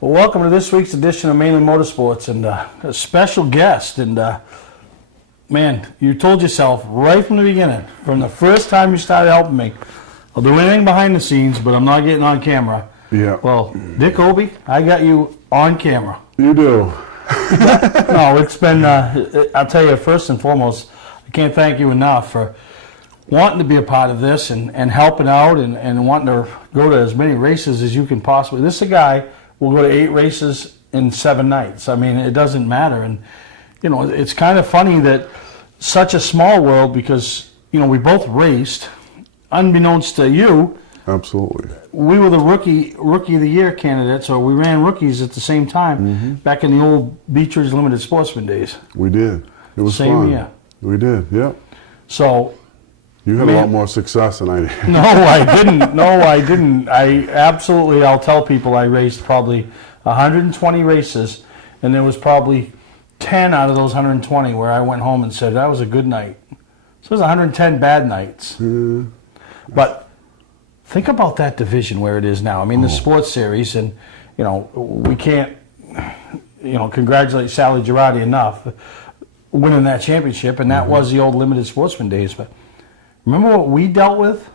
Well, welcome to this week's edition of Mainely Motorsports, and a special guest. And man, you told yourself right from the beginning, from the first time you started helping me, I'll do anything behind the scenes, but I'm not getting on camera. Yeah. Well, Dick Obie, I got you on camera. You do. No, it's been, I'll tell you, first and foremost, I can't thank you enough for wanting to be a part of this and helping out and wanting to go to as many races as you can possibly. This is a guy will go to 8 races in 7 nights. I mean, it doesn't matter. And, you know, it's kind of funny that such a small world, because, you know, we both raced, unbeknownst to you. Absolutely. We were the rookie of the year candidates, or we ran rookies at the same time back in the old Beach Ridge Limited Sportsman days. We did. It was same fun. year. We did, yep. So you had a lot more success than I did. No, I didn't. No, I didn't. I'll tell people I raced probably 120 races, and there was probably 10 out of those 120 where I went home and said, that was a good night. So there's 110 bad nights. But think about that division where it is now. I mean, the sports series, and, you know, we can't, you know, congratulate Sally Girardi enough winning that championship, and that was the old limited sportsman days. But remember what we dealt with?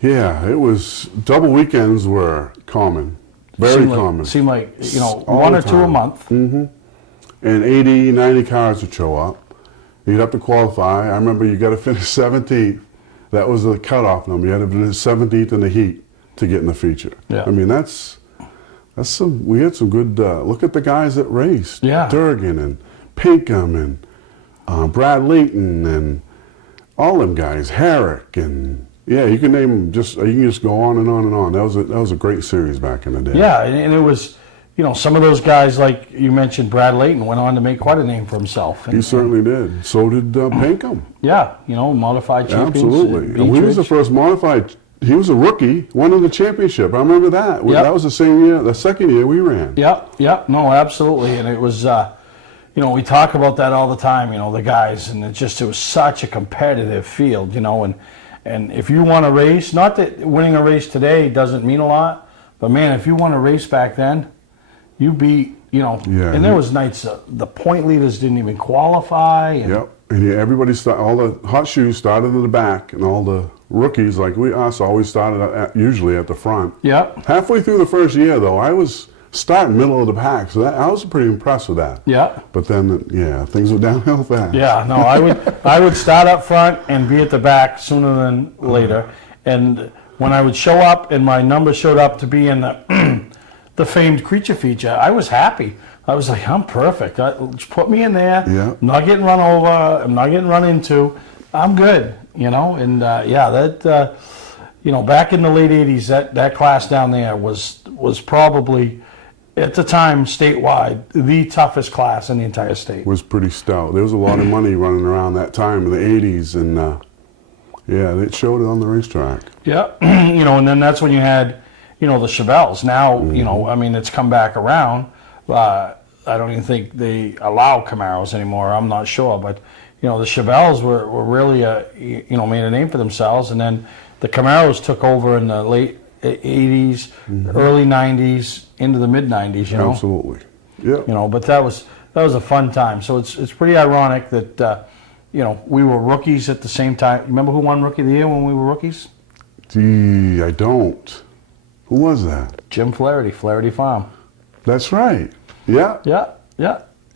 Yeah, it was, double weekends were common, very common. Seemed like, you know, one or two a month. And 80, 90 cars would show up. You'd have to qualify. I remember you got to finish 17th. That was the cutoff number. You had to finish 17th in the heat to get in the feature. Yeah. I mean, that's some, we had some good, look at the guys that raced. Yeah. Durgan and Pinkham and Brad Layton and all them guys, Herrick, and yeah, you can name them. You can just go on and on and on. That was a great series back in the day. Yeah, and it was, you know, some of those guys, like you mentioned, Brad Layton, went on to make quite a name for himself. He certainly did. So did Pinkham. Yeah, you know, modified champions. Absolutely. And we was the first modified. He was a rookie, won the championship. I remember that. That was the same year, the second year we ran. Yep. No, absolutely. And it was, you know, we talk about that all the time, you know, the guys, and it was such a competitive field, you know, and if you want to race, not that winning a race today doesn't mean a lot, but man, if you won a race back then, you beat, you know, and there was nights the point leaders didn't even qualify. And and everybody all the hot shoes started in the back, and all the rookies like us always started usually at the front. Halfway through the first year, though, I was starting middle of the pack, so I was pretty impressed with that. But then, things went downhill fast. No, I would start up front and be at the back sooner than later. And when I would show up and my number showed up to be in the the famed creature feature, I was happy. I was like, I'm perfect. Just put me in there. I'm not getting run over. I'm not getting run into. I'm good, you know. And that you know, back in the late '80s, that class down there was probably, at the time, statewide, the toughest class in the entire state. Was pretty stout. There was a lot of money running around that time in the '80s, and it showed it on the racetrack. You know, and then that's when you had, you know, the Chevelles. Now, you know, I mean, it's come back around. I don't even think they allow Camaros anymore. I'm not sure, but you know, the Chevelles were really you know, made a name for themselves, and then the Camaros took over in the late '80s, early '90s, into the mid '90s. You know, absolutely. You know, but that was a fun time. So it's pretty ironic that you know, we were rookies at the same time. Remember who won Rookie of the Year when we were rookies? Gee, I don't. Who was that? Jim Flaherty Farm. That's right. Yeah.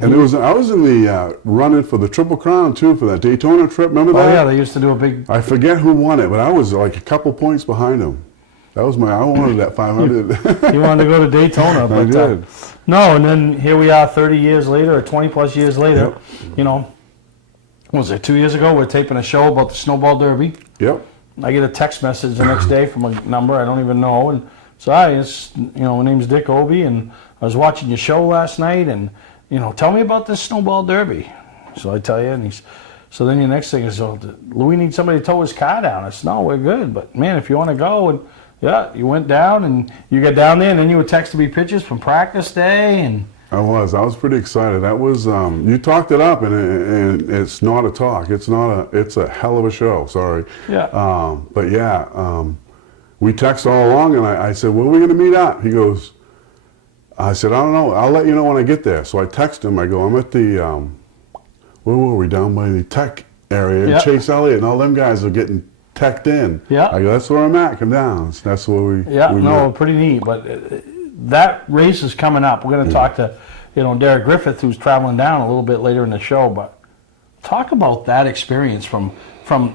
And I was in the running for the Triple Crown too, for that Daytona trip. Remember that? Oh yeah, they used to do a big. I forget who won it, but I was like a couple points behind him. That was I wanted that 500. You wanted to go to Daytona, but I did. No, and then here we are 30 years later, or 20 plus years later. You know, what was it, 2 years ago? We're taping a show about the Snowball Derby. I get a text message the next day from a number I don't even know, and so you know, my name's Dick Obie, and I was watching your show last night, and you know, tell me about this Snowball Derby. So I tell you, and so then the next thing is, Louis needs somebody to tow his car down. I said, no, we're good, but man, if you want to go, and you went down, and you got down there, and then you were texting me pictures from practice day, and I was pretty excited. That was you talked it up, and it's not a talk. It's a hell of a show. Sorry. But we text all along, and I said, "When are we going to meet up?" He goes, I said, I don't know. I'll let you know when I get there. So I text him. I go, I'm at the, where were we? Down by the tech area. Yep. Chase Elliott and all them guys are getting teched in. Yeah. I go, that's where I'm at. Come down. That's where we. Yeah, we no, met. pretty neat. But that race is coming up. We're going to talk to, Derek Griffith, who's traveling down a little bit later in the show. But talk about that experience from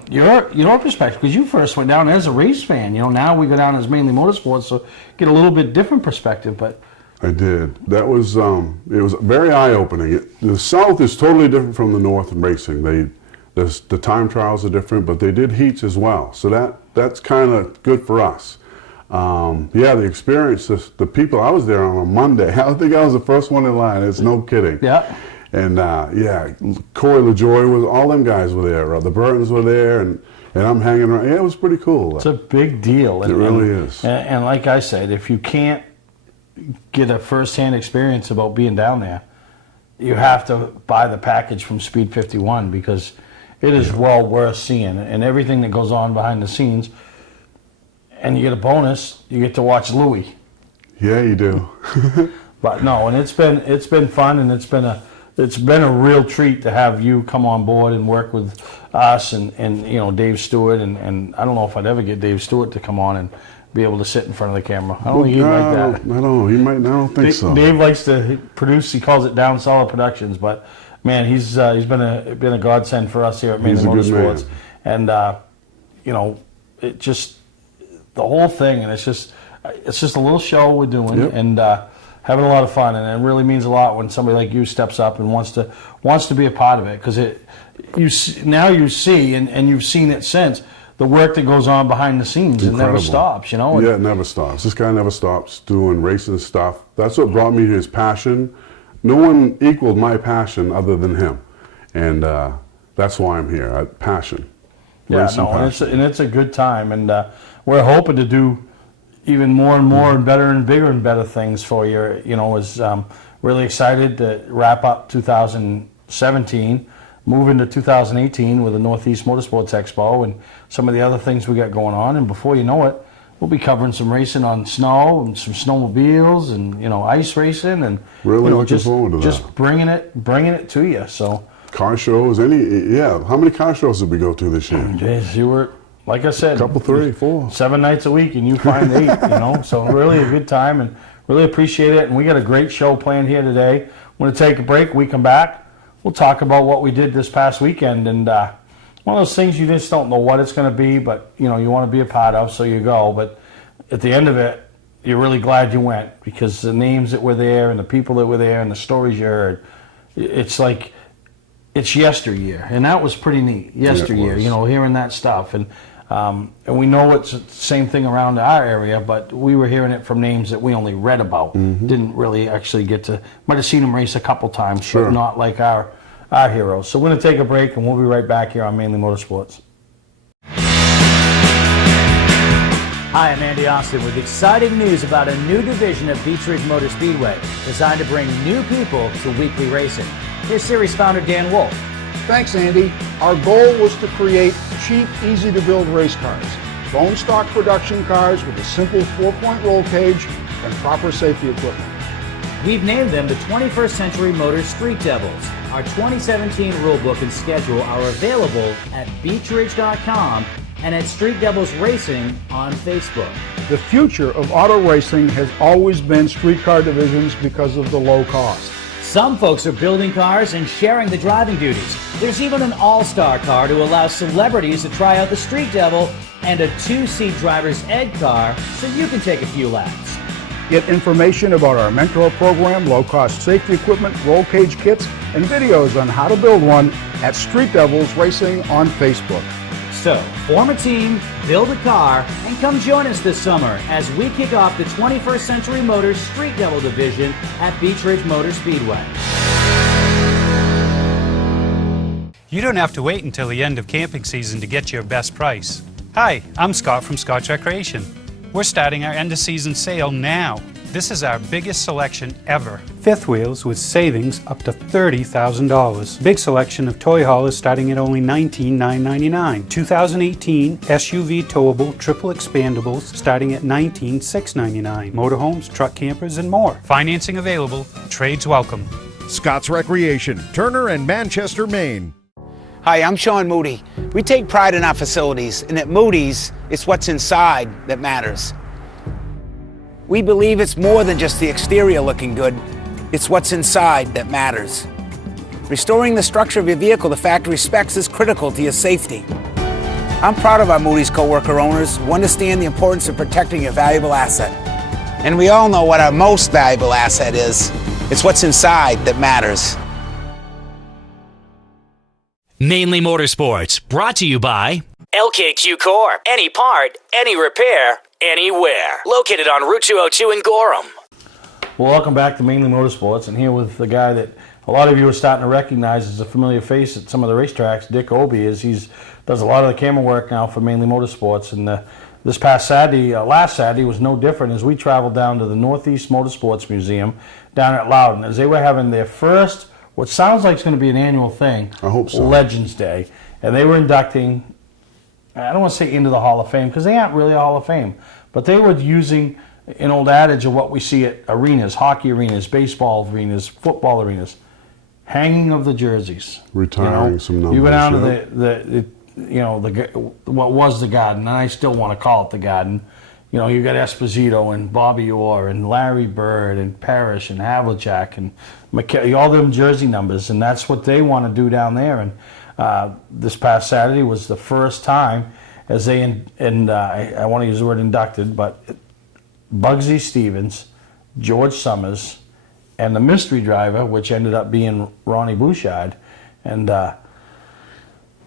your perspective, because you first went down as a race fan. Now we go down as Mainly Motorsports, so get a little bit different perspective. But I did. That was it was very eye-opening. The South is totally different from the North in racing. The time trials are different, but they did heats as well. So that's kind of good for us. Yeah, the experience, the people. I was there on a Monday. I think I was the first one in line. It's no kidding. yeah, And yeah, Corey LaJoy all them guys were there. The Burtons were there, and I'm hanging around. Yeah, it was pretty cool. it's a big deal. It really is. And like I said, if you can't get a first-hand experience about being down there, you have to buy the package from Speed 51, because it is well worth seeing, and everything that goes on behind the scenes. And you get a bonus, you get to watch Louis. Yeah, you do. But no, and it's been fun, and it's been a real treat to have you come on board and work with us and Dave Stewart, and I don't know if I'd ever get Dave Stewart to come on and be able to sit in front of the camera. I don't think he'd like that. I don't know. He might. I don't think so. Dave likes to produce. He calls it Down Solid Productions, but man, he's been a godsend for us here at Mainly Motorsports, and it just the whole thing, and it's just a little show we're doing, Yep. and having a lot of fun, and it really means a lot when somebody like you steps up and wants to be a part of it, because you see, and you've seen it since, the work that goes on behind the scenes. Incredible. It never stops, Yeah, it never stops. This guy never stops doing racing stuff. That's what brought me to his passion. No one equaled my passion other than him, and that's why I'm here. Passion. Yeah, Racing no, passion. and it's a good time, and we're hoping to do even more and more and better and bigger and better things for you. Was really excited to wrap up 2017. Move into 2018 with the Northeast Motorsports Expo and some of the other things we got going on. And before you know it, we'll be covering some racing on snow and some snowmobiles and ice racing and Really looking forward to that. Just bringing it to you. So Car shows, how many car shows did we go to this year? Jeez, you were, like I said, A couple, 3, 4. 7 nights a week, and you find 8. So really a good time, and really appreciate it. And we got a great show planned here today. We're going to take a break. We come back. We'll talk about what we did this past weekend, and one of those things you just don't know what it's going to be, but you want to be a part of, so you go. But at the end of it, you're really glad you went, because the names that were there and the people that were there and the stories you heard, it's like it's yesteryear, and that was pretty neat. Yesteryear, hearing that stuff, and we know it's the same thing around our area, but we were hearing it from names that we only read about. Didn't really actually get to, might have seen them race a couple times, Sure. but not like our heroes. So we're going to take a break, and we'll be right back here on Mainly Motorsports. Hi, I'm Andy Austin with exciting news about a new division of Beech Ridge Motor Speedway designed to bring new people to weekly racing. Here's series founder Dan Wolf. Thanks, Andy. Our goal was to create cheap, easy-to-build race cars. Bone stock production cars with a simple 4-point roll cage and proper safety equipment. We've named them the 21st Century Motors Street Devils. Our 2017 rulebook and schedule are available at beechridge.com and at Street Devils Racing on Facebook. The future of auto racing has always been street car divisions because of the low cost. Some folks are building cars and sharing the driving duties. There's even an all-star car to allow celebrities to try out the Street Devil and a 2-seat driver's ed car so you can take a few laps. Get information about our mentor program, low-cost safety equipment, roll cage kits, and videos on how to build one at Street Devils Racing on Facebook. So, form a team, build a car, and come join us this summer as we kick off the 21st Century Motors Street Devil Division at Beech Ridge Motor Speedway. You don't have to wait until the end of camping season to get your best price. Hi, I'm Scott from Scotch Recreation. We're starting our end of season sale now. This is our biggest selection ever. Fifth wheels with savings up to $30,000. Big selection of toy haulers starting at only $19,999. 2018 SUV towable triple expandables starting at $19,699. Motorhomes, truck campers, and more. Financing available. Trades welcome. Scott's Recreation, Turner and Manchester, Maine. Hi, I'm Sean Moody. We take pride in our facilities, and at Moody's, it's what's inside that matters. We believe it's more than just the exterior looking good, it's what's inside that matters. Restoring the structure of your vehicle to factory specs is critical to your safety. I'm proud of our Moody's co-worker owners who understand the importance of protecting your valuable asset. And we all know what our most valuable asset is. It's what's inside that matters. Mainly Motorsports, brought to you by LKQ Core. Any part, any repair, anywhere. Located on Route 202 in Gorham. Well, welcome back to Mainly Motorsports, and here with the guy that a lot of you are starting to recognize as a familiar face at some of the racetracks. Dick Obey does a lot of the camera work now for Mainly Motorsports, and this past Saturday, last Saturday was no different as we traveled down to the Northeast Motorsports Museum down at Loudon as they were having their first, what sounds like it's going to be an annual thing, I hope so, Legends Day, and they were inducting, I don't want to say into the Hall of Fame because they aren't really a Hall of Fame, but they were using an old adage of what we see at arenas, hockey arenas, baseball arenas, football arenas, hanging of the jerseys. Retiring some numbers. You go down to what was the Garden, and I still want to call it the Garden. You know, you got Esposito and Bobby Orr and Larry Bird and Parrish and Havlicek and McKay, all them jersey numbers, and that's what they want to do down there. And this past Saturday was the first time as they, I want to use the word inducted, but Bugsy Stevens, George Summers, and the mystery driver, which ended up being Ronnie Bouchard. And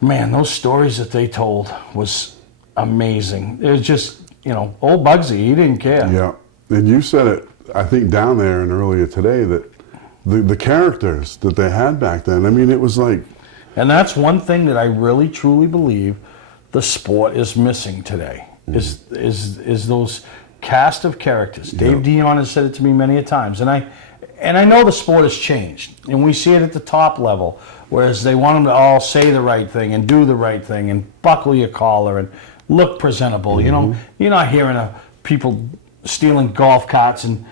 man, those stories that they told was amazing. It was just, old Bugsy, he didn't care. Yeah, and you said it, I think, down there and earlier today, that the characters that they had back then, I mean, it was like... And that's one thing that I really, truly believe the sport is missing today, is those cast of characters. Dave Dion has said it to me many a times, and I know the sport has changed, and we see it at the top level, whereas they want them to all say the right thing and do the right thing and buckle your collar and look presentable. You're not hearing of people stealing golf carts and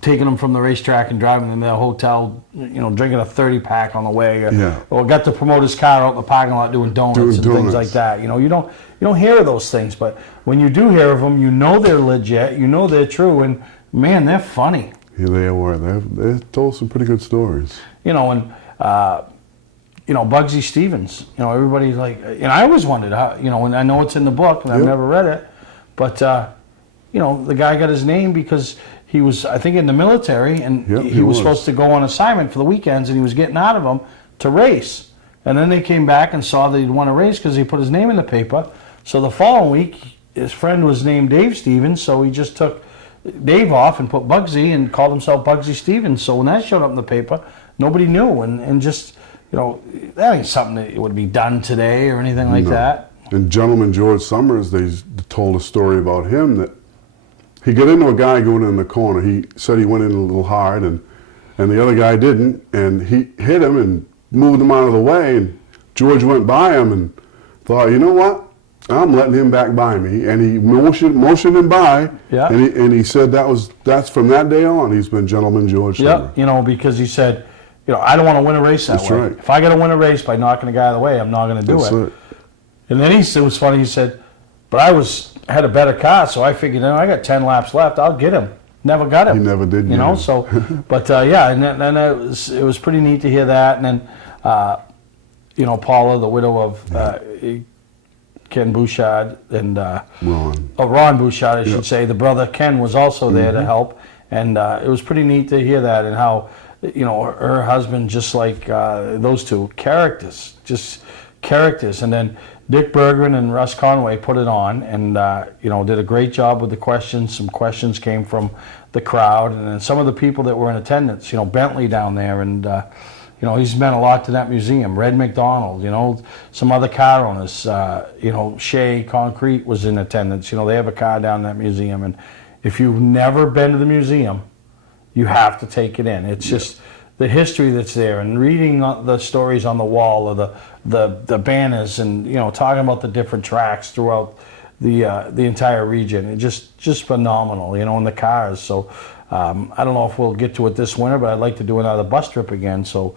taking them from the racetrack and driving them to the hotel, drinking a 30-pack on the way, or got the promoter's car out in the parking lot doing donuts and things like that. You don't hear of those things, but when you do hear of them, you know they're legit, you know they're true, and man, they're funny. Yeah, they were. They told some pretty good stories. Bugsy Stevens, everybody's like, and I always wondered how, and I know it's in the book, and I've never read it, but, the guy got his name because he was, I think, in the military, and he was supposed to go on assignment for the weekends, and he was getting out of them to race. And then they came back and saw that he'd won a race because he put his name in the paper. So the following week, his friend was named Dave Stevens, so he just took Dave off and put Bugsy and called himself Bugsy Stevens. So when that showed up in the paper, nobody knew, and just, that ain't something that would be done today or anything like that. And Gentleman George Summers, they told a story about him that he got into a guy going in the corner. He said he went in a little hard, and the other guy didn't, and he hit him and moved him out of the way, and George went by him and thought, you know what? I'm letting him back by me, and he motioned him by, and he said that's from that day on he's been Gentleman George Summers. Because he said, I don't want to win a race that way. Right. If I got to win a race by knocking a guy out of the way, I'm not going to do it. And then it was funny, he said, but I had a better car, so I figured, I got 10 laps left, I'll get him. Never got him. He never did. So, but and then it was pretty neat to hear that. And then, Paula, the widow of Ken Bouchard, and Ron Bouchard, I should say, the brother Ken was also there to help. And it was pretty neat to hear that, and how, her husband, just like those two characters, and then Dick Berggren and Russ Conway put it on, and did a great job with the questions. Some questions came from the crowd, and then some of the people that were in attendance. Bentley down there, and he's meant a lot to that museum. Red McDonald, some other car owners. Shea Concrete was in attendance. They have a car down in that museum, and if you've never been to the museum, you have to take it in. It's just the history that's there, and reading the stories on the wall, or the banners, and talking about the different tracks throughout the entire region. It's just phenomenal, and the cars. So I don't know if we'll get to it this winter, but I'd like to do another bus trip again. So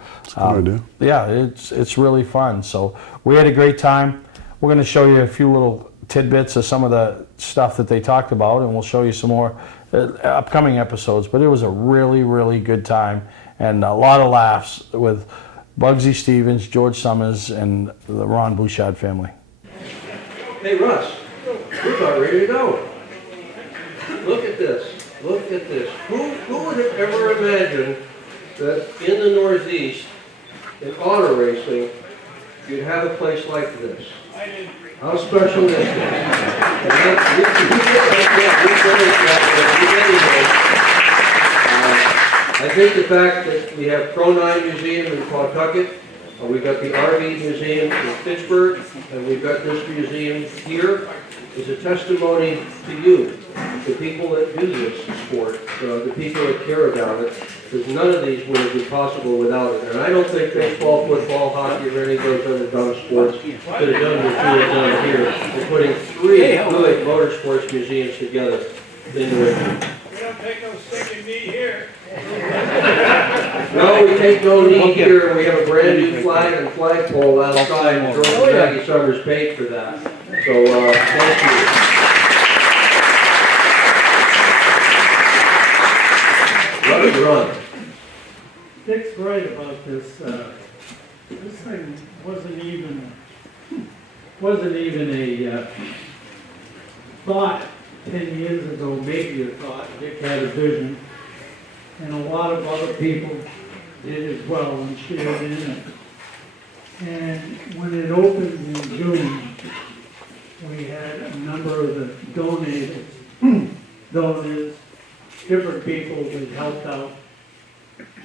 yeah, it's really fun. So we had a great time. We're going to show you a few little tidbits of some of the stuff that they talked about, and we'll show you some more upcoming episodes. But it was a really, really good time, and a lot of laughs with Bugsy Stevens, George Summers, and the Ron Bouchard family. Hey Russ, we're about ready to go. Look at this. Look at this. Who would have ever imagined that in the Northeast, in auto racing, you'd have a place like this? How special is I think the fact that we have Pro 9 Museum in Pawtucket, we've got the RV Museum in Pittsburgh, and we've got this museum here, is a testimony to you, the people that do this sport, the people that care about it, because none of these would have been possible without it. And I don't think baseball, football, hockey, or any of those other dumb sports could have done what you have done here, in putting 3 good motorsports museums together in New England. We don't take no sticking knee here. No, we take no knee here. We have a brand new flag and flagpole outside, and Maggie Summers paid for that. So, thank you. Run. Dick's right about this. This thing wasn't even a thought 10 years ago. Maybe a thought. Dick had a vision, and a lot of other people did as well and shared in it. And when it opened in June, we had a number of the donors, different people that helped out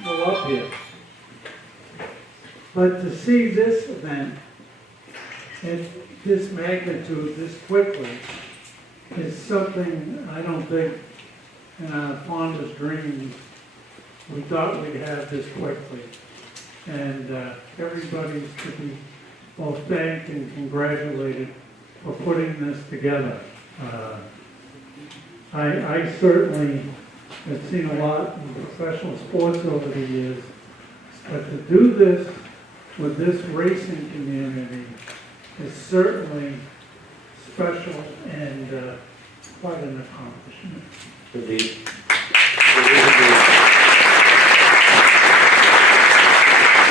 go up here. But to see this event at this magnitude this quickly is something I don't think in our fondest dreams we thought we'd have this quickly. And everybody's to be both thanked and congratulated for putting this together. I certainly have seen a lot in professional sports over the years, but to do this with this racing community is certainly special and quite an accomplishment. Indeed.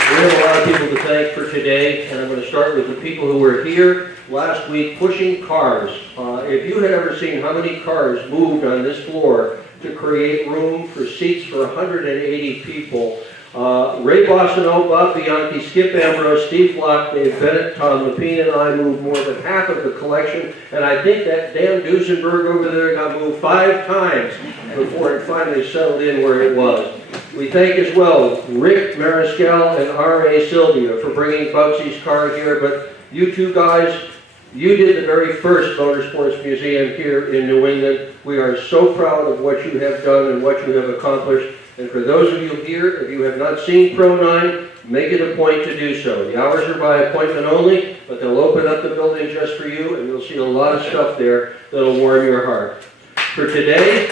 We have a lot of people to thank for today, and I'm going to start with the people who were here last week pushing cars. If you had ever seen how many cars moved on this floor to create room for seats for 180 people, Ray Bossino, Bob Bianchi, Skip Ambrose, Steve Flock, Dave Bennett, Tom Lepine, and I moved more than half of the collection, and I think that Dan Duesenberg over there got moved 5 times before it finally settled in where it was. We thank as well Rick Mariscal and R.A. Sylvia for bringing Bugsy's car here, but you two guys, you did the very first Motorsports Museum here in New England. We are so proud of what you have done and what you have accomplished. And for those of you here, if you have not seen Pro 9, make it a point to do so. The hours are by appointment only, but they'll open up the building just for you, and you'll see a lot of stuff there that'll warm your heart. For today,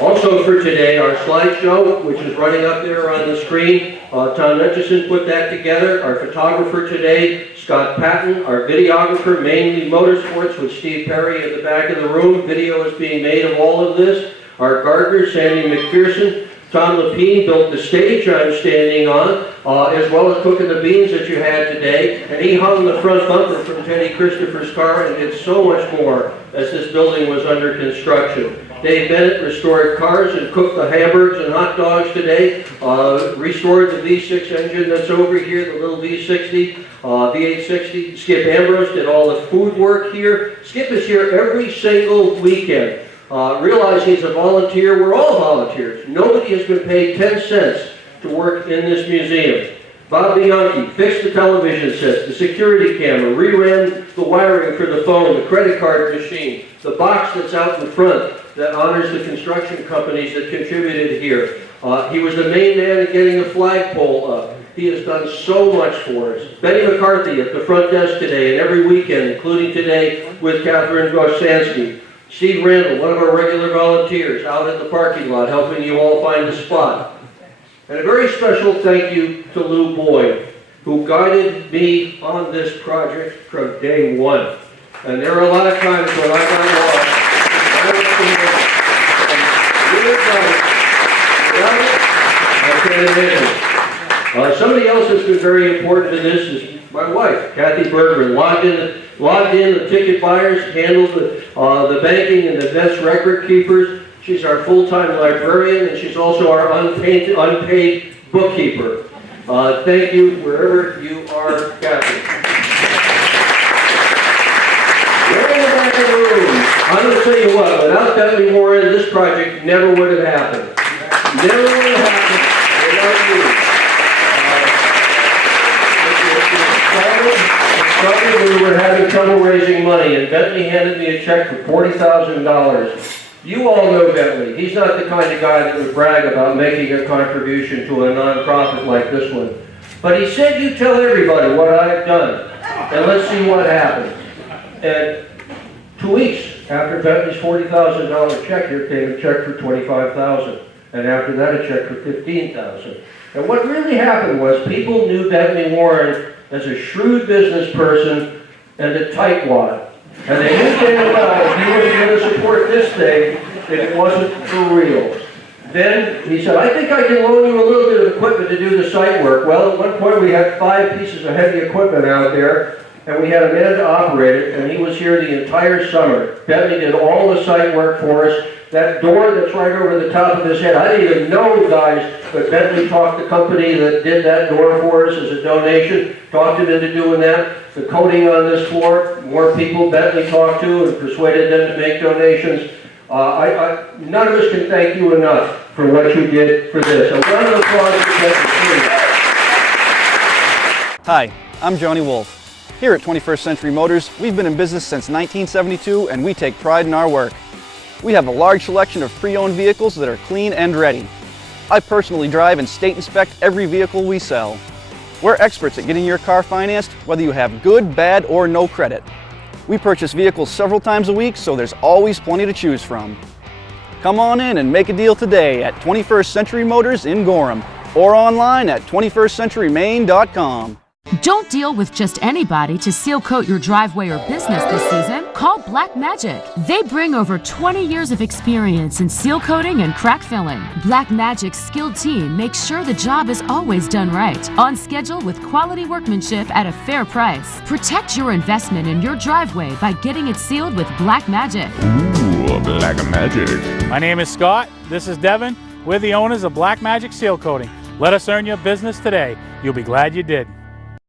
also for today, our slideshow, which is running up there on the screen, Tom Etchison put that together. Our photographer today, Scott Patton. Our videographer, Mainely Motorsports, with Steve Perry at the back of the room. Video is being made of all of this. Our gardener, Sandy McPherson. Tom Lepine built the stage I'm standing on, as well as cooking the beans that you had today. And he hung the front bumper from Teddy Christopher's car and did so much more as this building was under construction. Dave Bennett restored cars and cooked the hamburgers and hot dogs today. Restored the V6 engine that's over here, the little V60, V860. Skip Ambrose did all the food work here. Skip is here every single weekend. Realize he's a volunteer. We're all volunteers. Nobody has been paid 10 cents to work in this museum. Bob Bianchi fixed the television sets, the security camera, reran the wiring for the phone, the credit card machine, the box that's out in front that honors the construction companies that contributed here. He was the main man in getting the flagpole up. He has done so much for us. Benny McCarthy at the front desk today and every weekend, including today with Catherine Gorsansky. Steve Randall, one of our regular volunteers, out at the parking lot helping you all find a spot. And a very special thank you to Lou Boyd, who guided me on this project from day one. And there are a lot of times when I got lost. I can't imagine. Somebody else that's been very important to this is my wife, Kathy Bergman. Logged in the ticket buyers, handled the banking and the events record keepers. She's our full-time librarian, and she's also our unpaid bookkeeper. Thank you wherever you are, Kathy. Way in the back of the room, I'm going to tell you what, without Bentley Warren, this project never would have happened. Never would have happened without you. We were having trouble raising money, and Bentley handed me a check for $40,000. You all know Bentley. He's not the kind of guy that would brag about making a contribution to a nonprofit like this one. But he said, you tell everybody what I've done, and let's see what happens. And 2 weeks after Bentley's $40,000 check, here came a check for $25,000. And after that, a check for $15,000. And what really happened was people knew Bentley Warren as a shrewd business person and a tightwad. And they knew damn well he wasn't going to support this thing if it wasn't for real. Then he said, I think I can loan you a little bit of equipment to do the site work. Well, at one point we had 5 pieces of heavy equipment out there, and we had a man to operate it, and he was here the entire summer. Bentley did all the site work for us. That door that's right over the top of his head, I didn't even know, guys, but Bentley talked the company that did that door for us as a donation, talked him into doing that. The coating on this floor, more people Bentley talked to and persuaded them to make donations. None of us can thank you enough for what you did for this. A round of applause for Bentley. Hi, I'm Johnny Wolf. Here at 21st Century Motors, we've been in business since 1972 and we take pride in our work. We have a large selection of pre-owned vehicles that are clean and ready. I personally drive and state inspect every vehicle we sell. We're experts at getting your car financed, whether you have good, bad, or no credit. We purchase vehicles several times a week, so there's always plenty to choose from. Come on in and make a deal today at 21st Century Motors in Gorham or online at 21stcenturymaine.com. Don't deal with just anybody to seal coat your driveway or business this season. Call Black Magic. They bring over 20 years of experience in seal coating and crack filling. Black Magic's skilled team makes sure the job is always done right, on schedule with quality workmanship at a fair price. Protect your investment in your driveway by getting it sealed with Black Magic. Ooh, Black Magic. My name is Scott. This is Devin. We're the owners of Black Magic Seal Coating. Let us earn your business today. You'll be glad you did.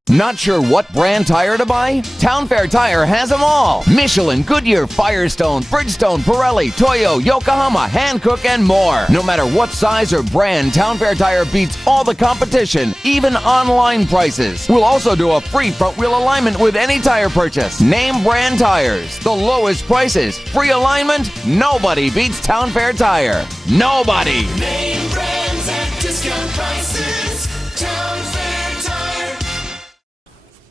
Not sure what brand tire to buy? Town Fair Tire has them all. Michelin, Goodyear, Firestone, Bridgestone, Pirelli, Toyo, Yokohama, Hankook, and more. No matter what size or brand, Town Fair Tire beats all the competition, even online prices. We'll also do a free front wheel alignment with any tire purchase. Name brand tires, the lowest prices, free alignment. Nobody beats Town Fair Tire. Nobody. Name brands at discount prices. Town Fair Tire.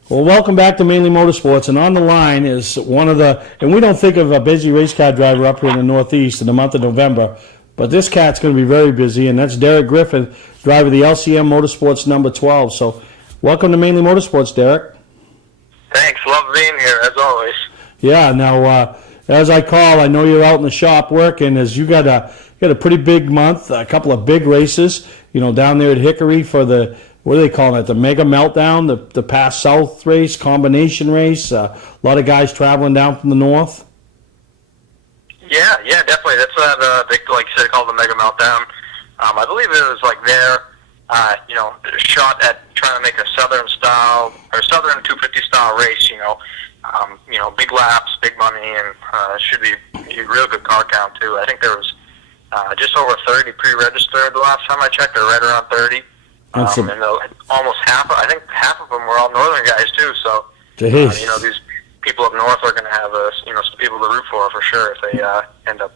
Well, welcome back to Mainely Motorsports, and on the line is one of the, and we don't think of a busy race car driver up here in the Northeast in the month of November, but this cat's going to be very busy, and that's Derek Griffin, driver of the LCM Motorsports number 12. So, welcome to Mainely Motorsports, Derek. Thanks, love being here, as always. Yeah, now, as I call, I know you're out in the shop working, as you got a pretty big month, a couple of big races, down there at Hickory for the, what are they calling it, the Mega Meltdown, the Pass South race, combination race, a lot of guys traveling down from the north? Yeah, definitely. That's what they like you said, called the Mega Meltdown. I believe it was like their, shot at trying to make a Southern 250 style race, big laps, big money, and should be a real good car count too. I think there was just over 30 pre-registered the last time I checked, or right around 30. And so- and almost I think half of them were all northern guys too. So Jeez. you know, these people up north are going to have some people to root for sure if they end up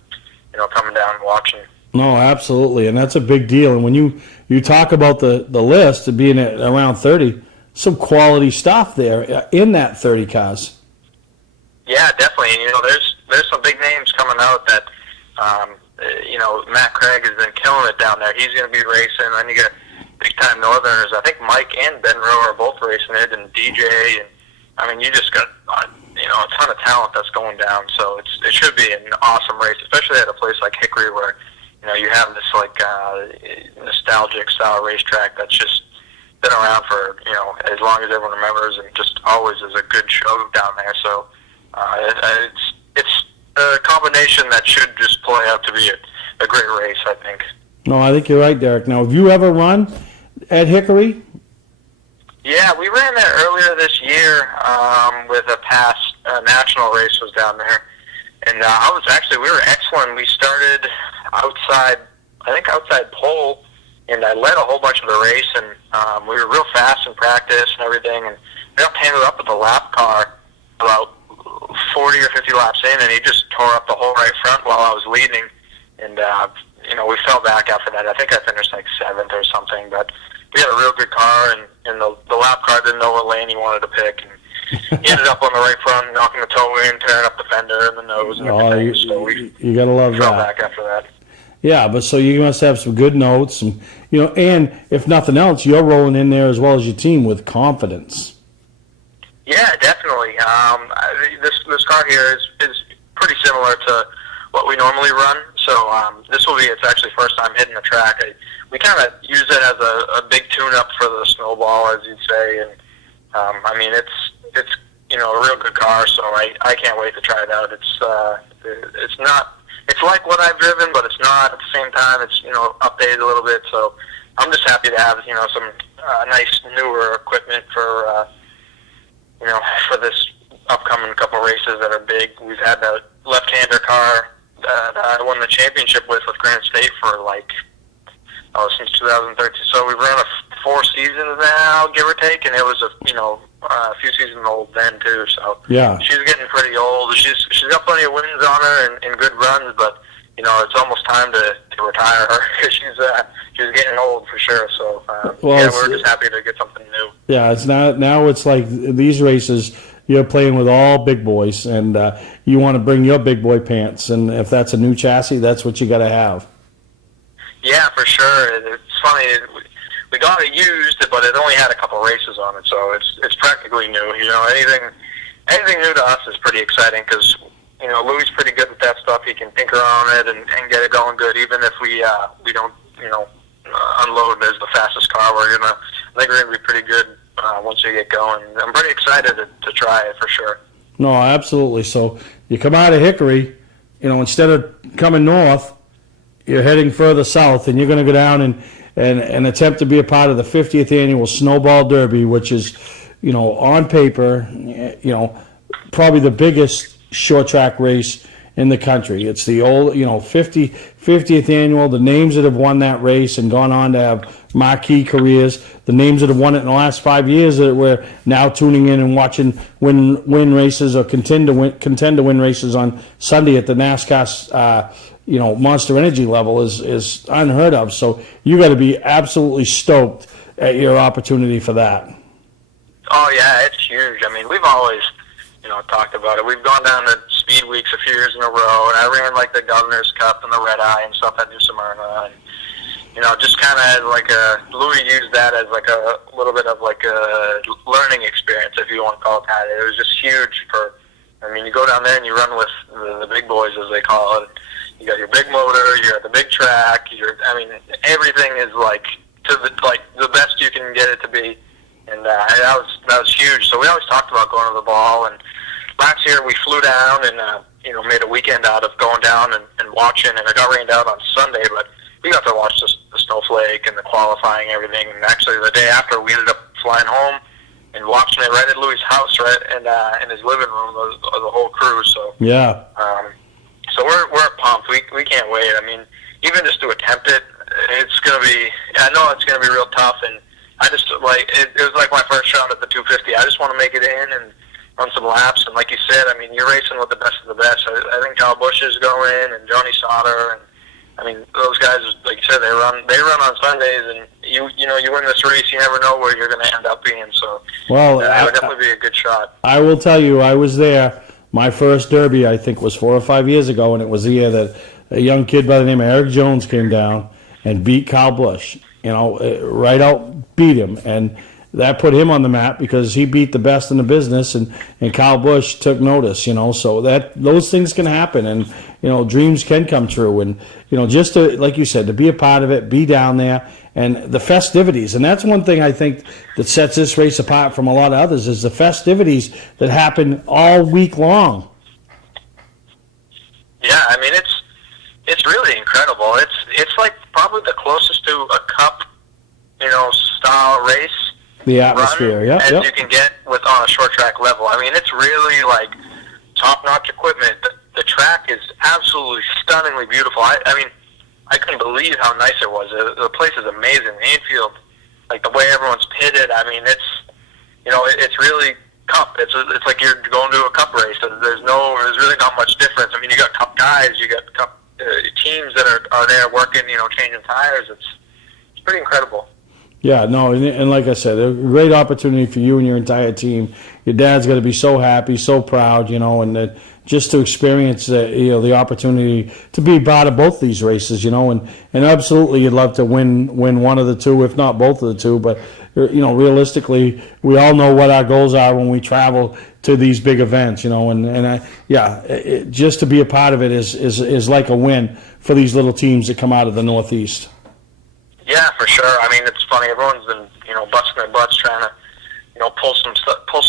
coming down and watching. No, absolutely, and that's a big deal. And when you talk about the list of being at around 30, some quality stuff there in that 30 cars. Yeah, definitely. And there's some big names coming out that Matt Craig has been killing it down there. He's going to be racing. Then you got big time Northerners. I think Mike and Ben Rowe are both racing it, and DJ. And I mean, you just got a ton of talent that's going down. So it should be an awesome race, especially at a place like Hickory where you have this like nostalgic style racetrack that's just been around for as long as everyone remembers, and just always is a good show down there. So it's a combination that should just play out to be a great race, I think. No, I think you're right, Derek. Now, have you ever run at Hickory? Yeah, we ran there earlier this year with a past national race was down there. And we were excellent. We started outside pole, and I led a whole bunch of the race, and we were real fast in practice and everything, and we got ended up with a lap car about 40 or 50 laps in, and he just tore up the whole right front while I was leading, and we fell back after that. I think I finished like 7th or something, but we had a real good car, and the lap car didn't know what lane he wanted to pick, and he ended up on the right front, knocking the toe in, tearing up the fender and the nose and everything. So you gotta love fell that. back after that. Yeah, but so you must have some good notes, and and if nothing else, you're rolling in there as well as your team with confidence. Yeah, definitely. This car here is pretty similar to what we normally run. So it's actually first time hitting the track. We kind of use it as a big tune-up for the snowball, as you'd say, and it's a real good car. So I can't wait to try it out. It's like what I've driven, but it's not at the same time. It's updated a little bit. So I'm just happy to have some nice newer equipment for this upcoming couple races that are big. We've had the left-hander car that I won the championship with Grant State for since 2013. So we've run 4 seasons now, give or take, and it was a few seasons old then too. So yeah, she's getting pretty old. She's got plenty of wins on her and good runs, but it's almost time to retire her because she's getting old for sure. So we're just happy to get something new. Yeah, it's now it's like these races. You're playing with all big boys, and you want to bring your big boy pants. And if that's a new chassis, that's what you got to have. Yeah, for sure. It's funny. We got it used, but it only had a couple races on it, so it's practically new. Anything new to us is pretty exciting because Louis is pretty good with that stuff. He can tinker on it and get it going good, even if we don't unload as the fastest car. I think we're gonna be pretty good once we get going. I'm pretty excited to try it for sure. No, absolutely. So you come out of Hickory, instead of coming north, you're heading further south, and you're going to go down and attempt to be a part of the 50th annual Snowball Derby, which is, on paper, probably the biggest short track race in the country. It's the old, 50th annual. The names that have won that race and gone on to have marquee careers, the names that have won it in the last 5 years that we're now tuning in and watching win races or contend to win races on Sunday at the NASCAR Monster Energy level is unheard of. So you got to be absolutely stoked at your opportunity for that. Oh yeah, it's huge. I mean, we've always talked about it. We've gone down to speed weeks a few years in a row, and I ran like the Governor's Cup and the Red Eye and stuff at New Smyrna, and just kind of like Louis used that as like a little bit of like a learning experience, if you want to call it that. It was just huge you go down there and you run with the big boys, as they call it. You got your big motor, you're at the big track, everything is the best you can get it to be. And that was huge. So we always talked about going to the ball, and last year we flew down and made a weekend out of going down and watching, and it got rained out on Sunday, but we got to watch the snowflake and the qualifying and everything. And actually the day after we ended up flying home and watching it right at Louis' house, right in his living room, the whole crew. So yeah. So we're pumped. We can't wait. I mean, even just to attempt it, it's gonna be. I know it's gonna be real tough, and I just like it was like my first shot at the 250. I just want to make it in and run some laps. And like you said, I mean, you're racing with the best of the best. I think Kyle Busch is going, and Johnny Sauter, and I mean, those guys, like you said, they run on Sundays, and you win this race, you never know where you're going to end up being. So, Well, it would definitely be a good shot. I will tell you, I was there. My first Derby, I think, was 4 or 5 years ago, and it was the year that a young kid by the name of Eric Jones came down and beat Kyle Busch. Right out beat him, and that put him on the map because he beat the best in the business, and Kyle Busch took notice. So that those things can happen, and dreams can come true, and just to, like you said, to be a part of it, be down there, and the festivities. And that's one thing I think that sets this race apart from a lot of others is the festivities that happen all week long. Yeah, I mean, it's really incredible. It's like probably the closest to a cup, style race. The atmosphere, run as you can get on a short track level. I mean, it's really like top-notch equipment. The track is absolutely stunningly beautiful. I mean, I couldn't believe how nice it was. The place is amazing. Anfield, like the way everyone's pitted. I mean, it's really cup. It's like you're going to a cup race. There's really not much difference. I mean, you got cup guys, you got cup teams that are there working, changing tires. It's pretty incredible. Yeah, no, and like I said, a great opportunity for you and your entire team. Your dad's going to be so happy, so proud, and that just to experience the opportunity to be part of both these races, and absolutely you'd love to win one of the two, if not both of the two. But realistically, we all know what our goals are when we travel to these big events, just to be a part of it is like a win for these little teams that come out of the Northeast. Yeah, for sure. I mean, it's funny. Everyone's been, busting their butts trying to, pull some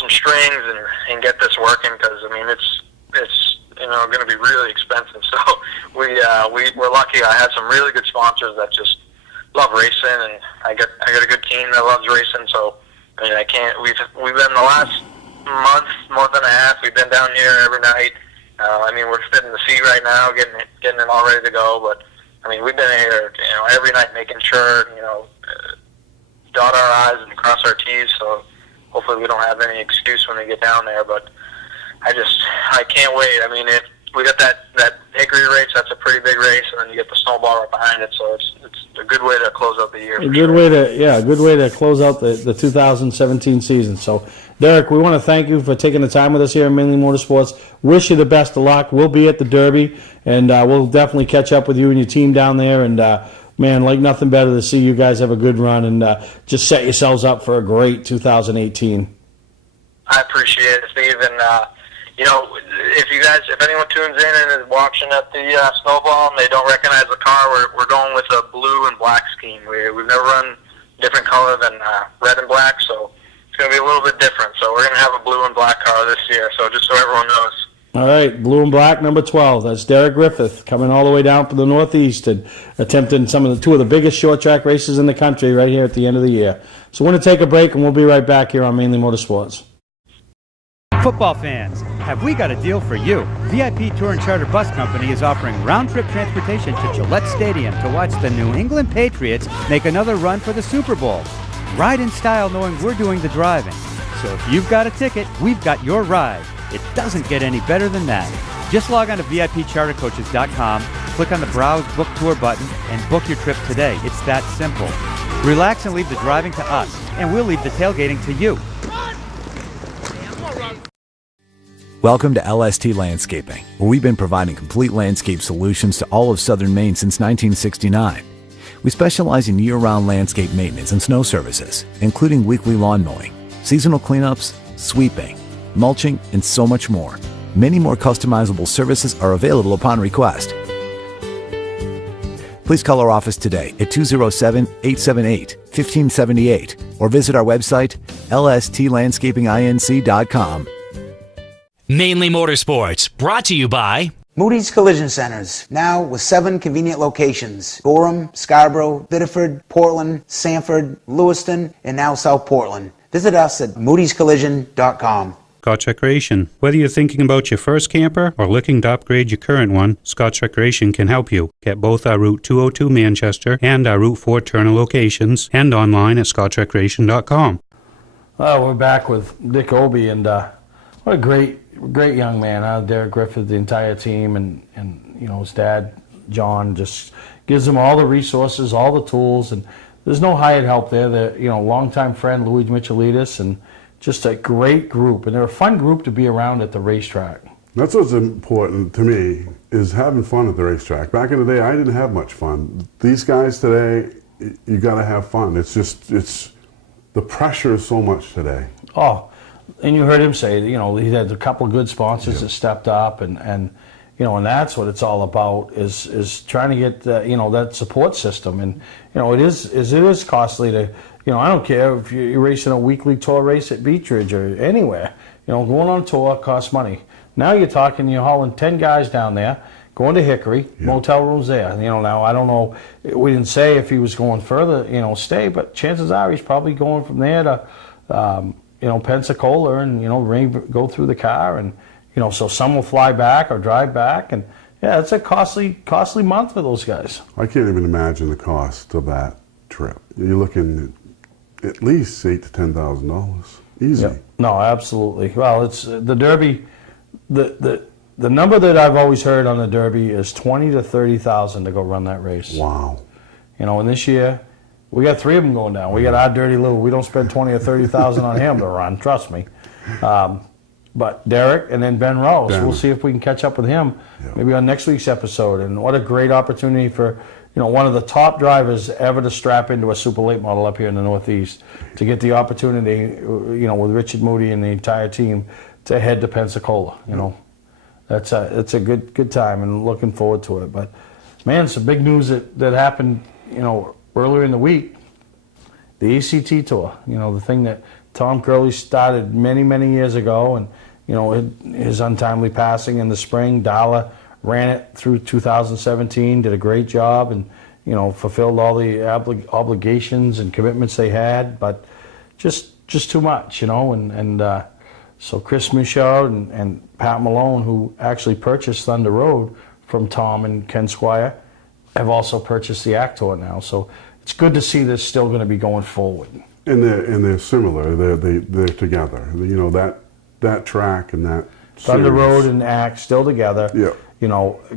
strings and get this working because I mean, it's going to be really expensive. So we're lucky. I had some really good sponsors that just love racing, and I got a good team that loves racing. So I mean, we've been the last month and a half. We've been down here every night. I mean, we're fitting the seat right now, getting it all ready to go, but. I mean, we've been here, every night making sure, dot our I's and cross our T's, so hopefully we don't have any excuse when we get down there, but I can't wait. I mean, we got that Hickory race, that's a pretty big race, and then you get the Snowball right behind it, so it's a good way to close out the year. A good way to close out the 2017 season. So, Derek, we want to thank you for taking the time with us here in Mainely Motorsports. Wish you the best of luck. We'll be at the Derby, and we'll definitely catch up with you and your team down there. And, man, like nothing better to see you guys have a good run and just set yourselves up for a great 2018. I appreciate it, Steve. And, if anyone tunes in and is watching at the Snowball and they don't recognize the car, we're going with a blue and black scheme. We've never run different color than red and black, so it's going to be a little bit different. So we're going to have a blue and black car this year, so just so everyone knows. All right, blue and black, number 12. That's Derek Griffith coming all the way down from the Northeast and attempting two of the biggest short track races in the country right here at the end of the year. So we're going to take a break, and we'll be right back here on Mainly Motorsports. Football fans, have we got a deal for you? VIP Tour and Charter Bus Company is offering round-trip transportation to Gillette Stadium to watch the New England Patriots make another run for the Super Bowl. Ride in style knowing we're doing the driving. So if you've got a ticket, we've got your ride. It doesn't get any better than that. Just log on to VIPChartercoaches.com, click on the Browse Book Tour button, and book your trip today. It's that simple. Relax and leave the driving to us, and we'll leave the tailgating to you. Welcome to LST Landscaping, where we've been providing complete landscape solutions to all of southern Maine since 1969. We specialize in year-round landscape maintenance and snow services, including weekly lawn mowing, seasonal cleanups, sweeping, mulching, and so much more. Many more customizable services are available upon request. Please call our office today at 207-878-1578 or visit our website, lstlandscapinginc.com. Mainly Motorsports, brought to you by Moody's Collision Centers, now with 7 convenient locations: Gorham, Scarborough, Biddeford, Portland, Sanford, Lewiston, and now South Portland. Visit us at moodyscollision.com. Scotch Recreation. Whether you're thinking about your first camper or looking to upgrade your current one, Scotch Recreation can help you. Get both our Route 202 Manchester and our Route 4 Turner locations and online at scotchrecreation.com. We're back with Dick Obie, and what a great young man. Derek Griffith, the entire team, and his dad, John, just gives them all the resources, all the tools, and there's no hired help there. They're, longtime friend Louis Michelitis, and just a great group, and they're a fun group to be around at the racetrack. That's what's important to me, is having fun at the racetrack. Back in the day, I didn't have much fun. These guys today, you got to have fun. The pressure is so much today. Oh, and you heard him say, he had a couple of good sponsors that stepped up, and that's what it's all about, is trying to get that support system. And it is costly to, I don't care if you're racing a weekly tour race at Beechridge or anywhere. Going on tour costs money. Now you're talking, you're hauling 10 guys down there, going to Hickory, motel rooms there. Now I don't know, we didn't say if he was going further, stay, but chances are he's probably going from there to, Pensacola, and, go through the car, and, so some will fly back or drive back, and yeah, it's a costly month for those guys. I can't even imagine the cost of that trip. You're looking at least $8,000 to $10,000, easy. Yeah. No, absolutely. Well, it's the Derby. The number that I've always heard on the Derby is $20,000 to $30,000 to go run that race. Wow. And this year we got 3 of them going down. We got our Dirty Lou. We don't spend $20,000 or $30,000 on him to run. Trust me. But Derek and then Ben Rose. We'll see if we can catch up with him maybe on next week's episode. And what a great opportunity for one of the top drivers ever to strap into a super late model up here in the Northeast, to get the opportunity, with Richard Moody and the entire team to head to Pensacola. It's a good time, and looking forward to it. But man, some big news that happened earlier in the week. The ACT Tour, the thing that Tom Curley started many years ago, and his untimely passing in the spring. Dalla ran it through 2017, did a great job, and fulfilled all the obligations and commitments they had, but just too much, so Chris Michaud and Pat Malone, who actually purchased Thunder Road from Tom and Ken Squire, have also purchased the ACT Tour now. So it's good to see this still going to be going forward. And they're similar. They're together. That track and that Thunder series. Road and ACT still together. Yeah.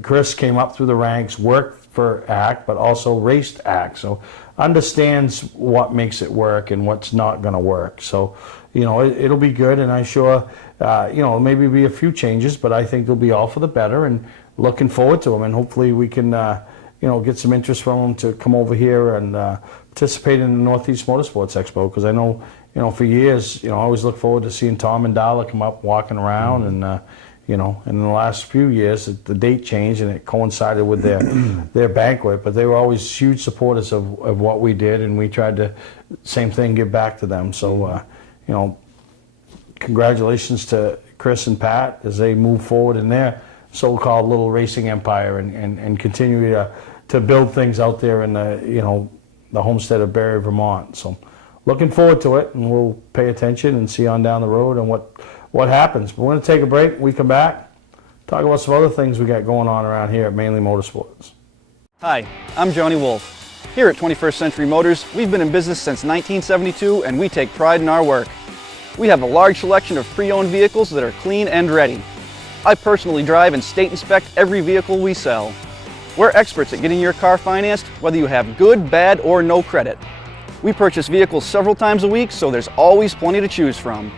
Chris came up through the ranks, worked for ACT, but also raced ACT, so understands what makes it work and what's not going to work. So, it'll be good, and I'm sure, maybe be a few changes, but I think they'll be all for the better, and looking forward to them. And hopefully we can, get some interest from them to come over here and participate in the Northeast Motorsports Expo, because I know, for years, I always look forward to seeing Tom and Dalla come up walking around, and in the last few years the date changed and it coincided with their banquet, but they were always huge supporters of what we did, and we tried to, same thing, give back to them. So congratulations to Chris and Pat as they move forward in their so-called little racing empire, and continue to build things out there in the homestead of Barre, Vermont. So looking forward to it, and we'll pay attention and see on down the road and what happens. But we're going to take a break. We come back, talk about some other things we got going on around here at Mainly Motorsports. Hi, I'm Johnny Wolf. Here at 21st Century Motors, we've been in business since 1972, and we take pride in our work. We have a large selection of pre-owned vehicles that are clean and ready. I personally drive and state inspect every vehicle we sell. We're experts at getting your car financed, whether you have good, bad, or no credit. We purchase vehicles several times a week, so there's always plenty to choose from.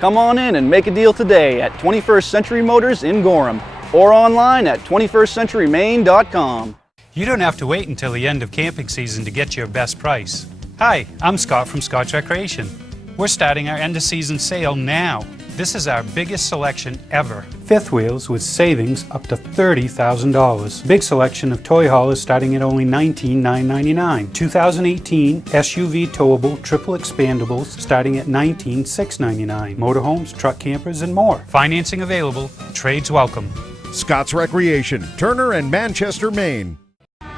Come on in and make a deal today at 21st Century Motors in Gorham, or online at 21stcenturymaine.com. You don't have to wait until the end of camping season to get your best price. Hi, I'm Scott from Scotch Recreation. We're starting our end of season sale now. This is our biggest selection ever. Fifth wheels with savings up to $30,000. Big selection of toy haulers starting at only $19,999. 2018 SUV towable triple expandables starting at $19,699. Motorhomes, truck campers, and more. Financing available. Trades welcome. Scott's Recreation, Turner and Manchester, Maine.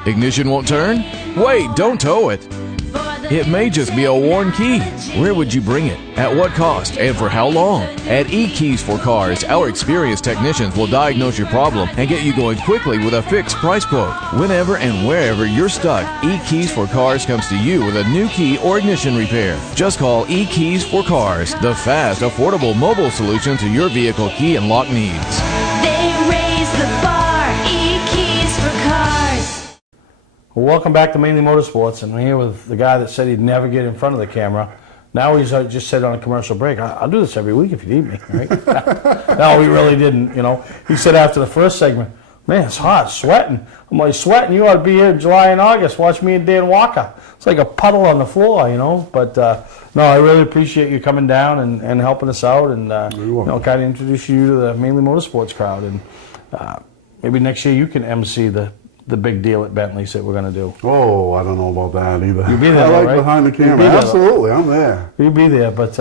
Ignition won't turn? Wait, don't tow it. It may just be a worn key. Where would you bring it? At what cost? And for how long? At E-Keys for Cars, our experienced technicians will diagnose your problem and get you going quickly with a fixed price quote. Whenever and wherever you're stuck, E-Keys for Cars comes to you with a new key or ignition repair. Just call E-Keys for Cars, the fast, affordable mobile solution to your vehicle key and lock needs. They raise the bar. E-Keys for Cars. Well, welcome back to Mainly Motorsports, and I'm here with the guy that said he'd never get in front of the camera. Now he's just said on a commercial break, I'll do this every week if you need me, right? No, we really didn't, you know. He said after the first segment, man, it's hot, sweating. I'm like, sweating? You ought to be here in July and August. Watch me and Dan Walker. It's like a puddle on the floor, you know. But, no, I really appreciate you coming down and helping us out and, you know, kind of introduce you to the Mainly Motorsports crowd. And maybe next year you can MC the big deal at Bentley's that we're going to do. Oh, I don't know about that either. You'll be there, I like right? behind the You'll camera. be there, Absolutely, I'm there. You'll be there, but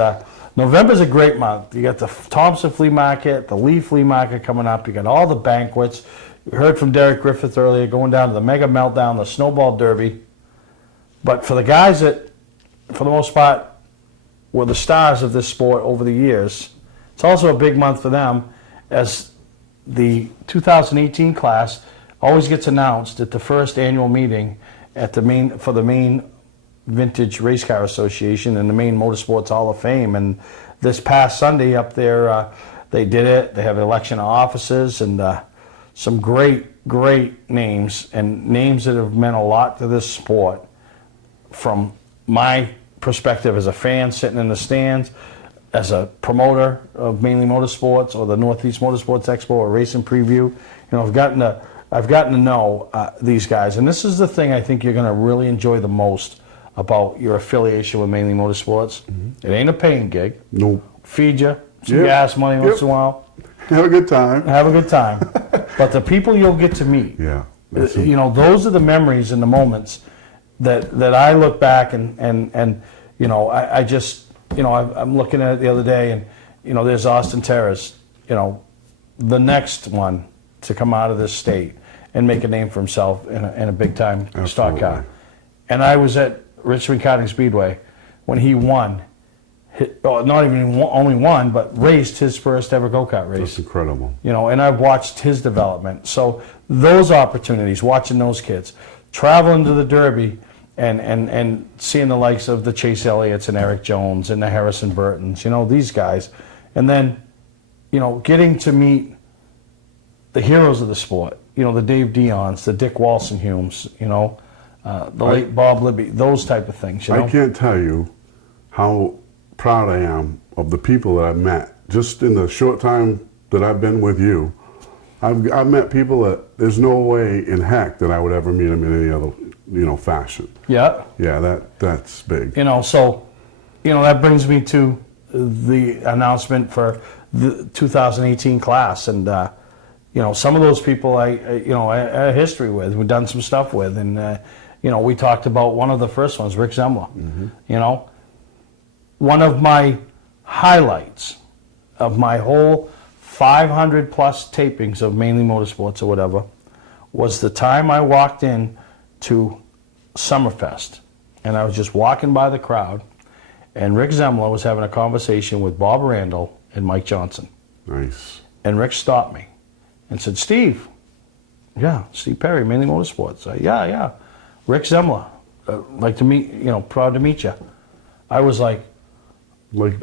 November's a great month. You got the Thompson Flea Market, the Lee Flea Market coming up. You got all the banquets. We heard from Derek Griffith earlier, going down to the Mega Meltdown, the Snowball Derby. But for the guys that, for the most part, were the stars of this sport over the years, it's also a big month for them, as the 2018 class always gets announced at the first annual meeting at the Maine Vintage Race Car Association and the Maine Motorsports Hall of Fame. And this past Sunday up there, they did it. They have an election of officers and some great names, and names that have meant a lot to this sport from my perspective as a fan sitting in the stands, as a promoter of Mainly Motorsports or the Northeast Motorsports Expo or Racing Preview. You know, I've gotten to know these guys, and this is the thing I think you're going to really enjoy the most about your affiliation with Mainly Motorsports. It ain't a paying gig. Nope. Feed you some gas money once in a while. Have a good time. Have a good time. But the people you'll get to meet, you know, those are the memories and the moments that I look back and you know, I just, you know, I'm looking at it the other day, and, you know, there's Austin Terrace, you know, the next one to come out of this state and make a name for himself in a big-time stock car. And I was at Richmond Karting Speedway when he won, not even only won, but raced his first ever go-kart race. That's incredible. You know, and I've watched his development. So those opportunities, watching those kids, traveling to the Derby and seeing the likes of the Chase Elliott's and Eric Jones and the Harrison Burtons, you know, these guys. And then, you know, getting to meet the heroes of the sport, you know, the Dave Dion's, the Dick Walsenhumes, you know, the late Bob Libby, those type of things, you know. I can't tell you how proud I am of the people that I've met. Just in the short time that I've been with you, I've met people that there's no way in heck that I would ever meet them in any other, you know, fashion. Yeah. Yeah, that's big. You know, so, you know, that brings me to the announcement for the 2018 class, and you know, some of those people I had a history with, we've done some stuff with, and you know, we talked about one of the first ones, Rick Zemler. You know, one of my highlights of my whole 500 plus tapings of Mainly Motorsports or whatever was the time I walked in to Summerfest, and I was just walking by the crowd, and Rick Zemler was having a conversation with Bob Randall and Mike Johnson. Nice. And Rick stopped me and said, Steve Perry, Mainly Motorsports. Yeah. Rick Zemler, like to meet, you know, proud to meet you. I was like doing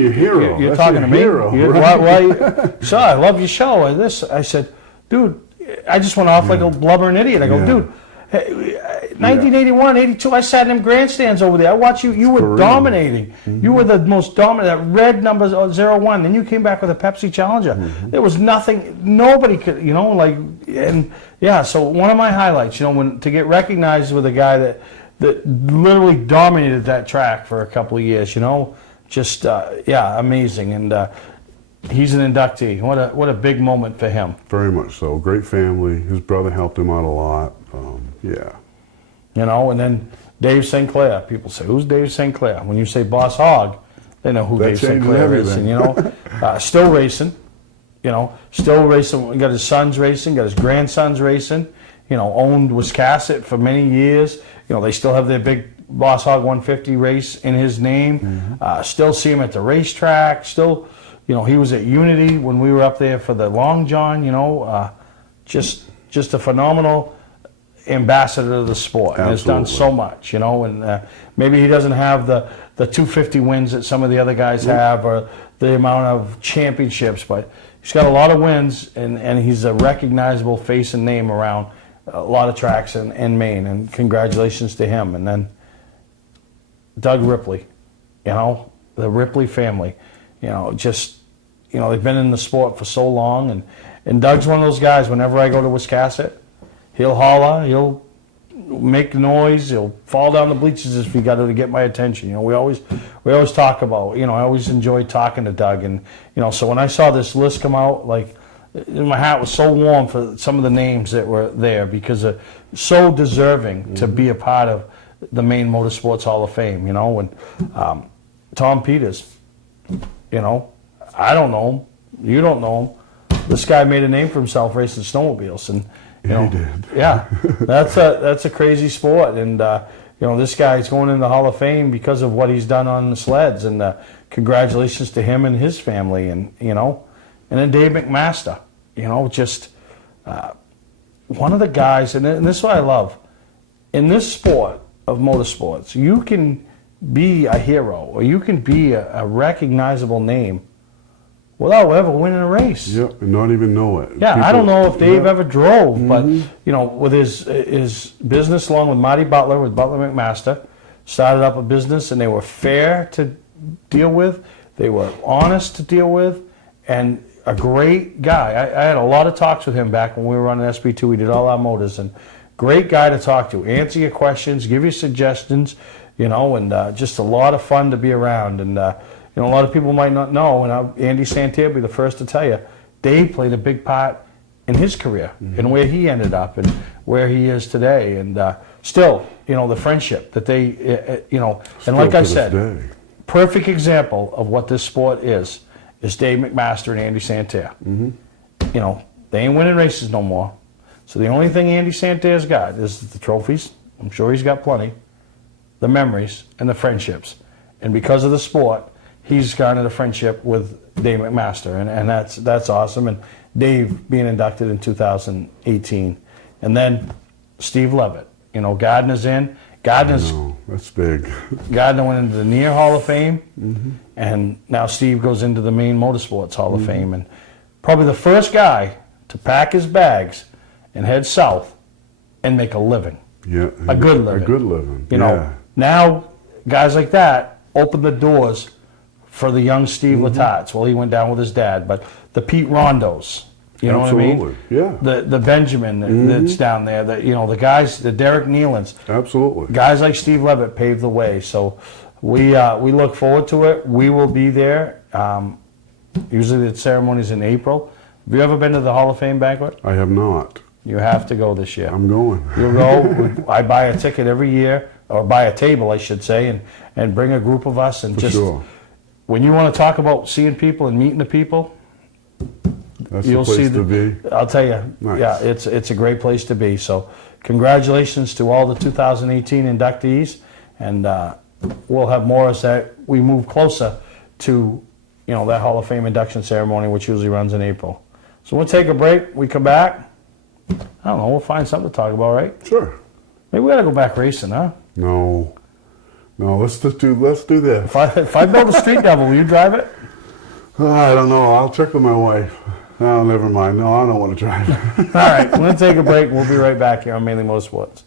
your hero. You're That's talking your to me? hero, right? Why? Sure, I love your show. I said, dude, I just went off like a blubbering idiot. I go, dude, 1981, 82, I sat in them grandstands over there. I watched you. You were dominating. You were the most dominant. That red number 01. Then you came back with a Pepsi Challenger. There was nothing. Nobody could, you know, like, and yeah. So one of my highlights, you know, to get recognized with a guy that literally dominated that track for a couple of years, you know, just amazing. And he's an inductee. What a big moment for him. Very much so. Great family. His brother helped him out a lot. Yeah. You know, and then Dave St. Clair. People say, who's Dave St. Clair? When you say Boss Hogg, they know who Dave St. Clair is. And, you know, still racing. You know, still racing. Got his sons racing, got his grandsons racing. You know, owned Wiscasset for many years. You know, they still have their big Boss Hog 150 race in his name. Still see him at the racetrack. Still, you know, he was at Unity when we were up there for the Long John. You know, just a phenomenal ambassador of the sport, and has done so much. You know, and maybe he doesn't have the 250 wins that some of the other guys have, or the amount of championships, but he's got a lot of wins, and he's a recognizable face and name around a lot of tracks in Maine, and congratulations to him. And then Doug Ripley, you know, the Ripley family, you know, just, you know, they've been in the sport for so long, and Doug's one of those guys, whenever I go to Wiscasset, he'll holler, he'll make noise, he'll fall down the bleachers if he got to get my attention. You know, we always talk about, you know, I always enjoyed talking to Doug, and, you know, so when I saw this list come out, like, my heart was so warm for some of the names that were there, because they're so deserving to be a part of the Maine Motorsports Hall of Fame, you know. And Tom Peters, you know, I don't know him, you don't know him. This guy made a name for himself racing snowmobiles, and you know, he did. Yeah, that's a crazy sport, and you know, this guy's going in the Hall of Fame because of what he's done on the sleds, and congratulations to him and his family, and you know. And then Dave McMaster, you know, just one of the guys, and this is what I love. In this sport of motorsports, you can be a hero, or you can be a recognizable name without ever winning a race. Yeah, and not even know it. Yeah, People, I don't know if Dave ever drove, but, you know, with his business along with Marty Butler, with Butler McMaster, started up a business, and they were fair to deal with, they were honest to deal with, and a great guy. I had a lot of talks with him back when we were running SB2. We did all our motors, and great guy to talk to. Answer your questions, give you suggestions, you know, and just a lot of fun to be around. And, you know, a lot of people might not know, and Andy Santerre will be the first to tell you, Dave played a big part in his career, and where he ended up, and where he is today. And still, you know, the friendship that they, you know, and like I said, perfect example of what this sport is Dave McMaster and Andy Santerre. You know, they ain't winning races no more. So the only thing Andy Santerre's got is the trophies. I'm sure he's got plenty. The memories and the friendships. And because of the sport, he's garnered a friendship with Dave McMaster. And that's awesome. And Dave being inducted in 2018. And then Steve Levitt. You know, Gardner's in. Gardner's, that's big. Gardner went into the Near Hall of Fame, and now Steve goes into the Maine Motorsports Hall of Fame, and probably the first guy to pack his bags and head south and make a living. Yeah, a good living. A good living. You know, now guys like that open the doors for the young Steve Latats. Well, he went down with his dad, but the Pete Rondos. You know what I mean? Yeah. The Benjamin that's down there. The, you know, the guys, the Derek Nealons. Absolutely. Guys like Steve Levitt paved the way. So we look forward to it. We will be there. Usually the ceremony's in April. Have you ever been to the Hall of Fame banquet? I have not. You have to go this year. I'm going. You'll go. I buy a ticket every year, or buy a table, I should say, and bring a group of us. And just when you want to talk about seeing people and meeting the people, that's you'll the place see to be. I'll tell you, yeah, it's a great place to be. So congratulations to all the 2018 inductees, and we'll have more as that we move closer to, you know, that Hall of Fame induction ceremony, which usually runs in April. So we'll take a break. We come back. I don't know. We'll find something to talk about, right? Sure. Maybe we gotta go back racing, huh? No. Let's do this. If I build a street devil, will you drive it? I don't know. I'll check with my wife. No, never mind. No, I don't want to drive. All right, we're going to take a break. We'll be right back here on Mainely Motorsports.